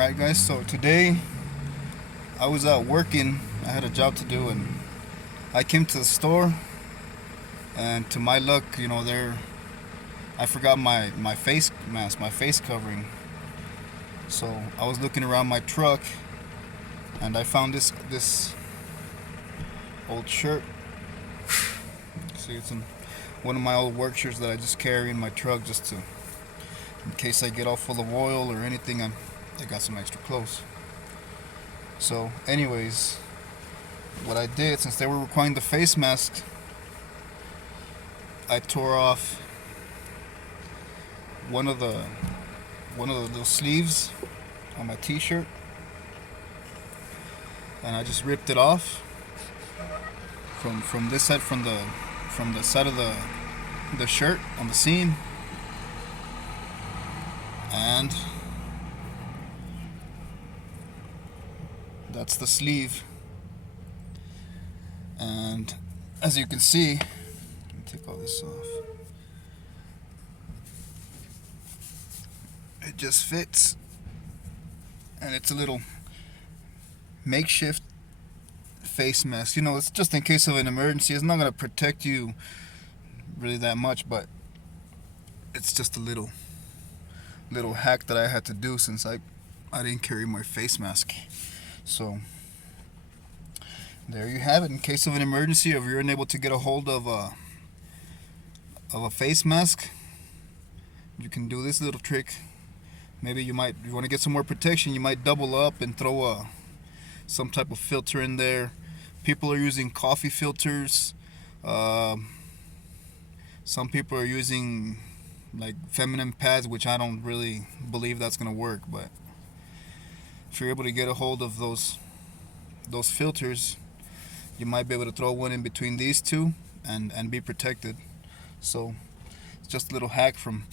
Alright guys, so today I was out working. I had a job to do and I came to the store, and to my luck, I forgot my face mask, my face covering. So I was looking around my truck and I found this old shirt. See, it's one of my old work shirts that I just carry in my truck just in case I get all full of oil or anything. I got some extra clothes. So anyways, what I did, since they were requiring the face mask, I tore off one of the little sleeves on my t-shirt, and I just ripped it off from this side, from the side of the shirt on the seam, and that's the sleeve. And as you can see, let me take all this off. It just fits, and it's a little makeshift face mask. It's just in case of an emergency. It's not going to protect you really that much, but it's just a little hack that I had to do since I didn't carry my face mask. So there you have it. In case of an emergency, if you're unable to get a hold of a face mask, you can do this little trick. Maybe you want to get some more protection. You might double up and throw some type of filter in there. People are using coffee filters. Some people are using like feminine pads, which I don't really believe that's gonna work. But if you're able to get a hold of those filters, you might be able to throw one in between these two and be protected. So it's just a little hack from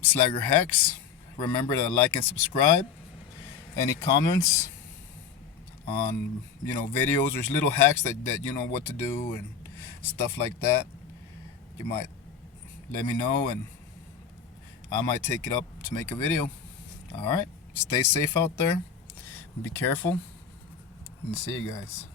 Slagger Hacks. Remember to like and subscribe. Any comments on videos or little hacks that you know what to do and stuff like that, you might let me know and I might take it up to make a video. Alright, stay safe out there, be careful, and see you guys.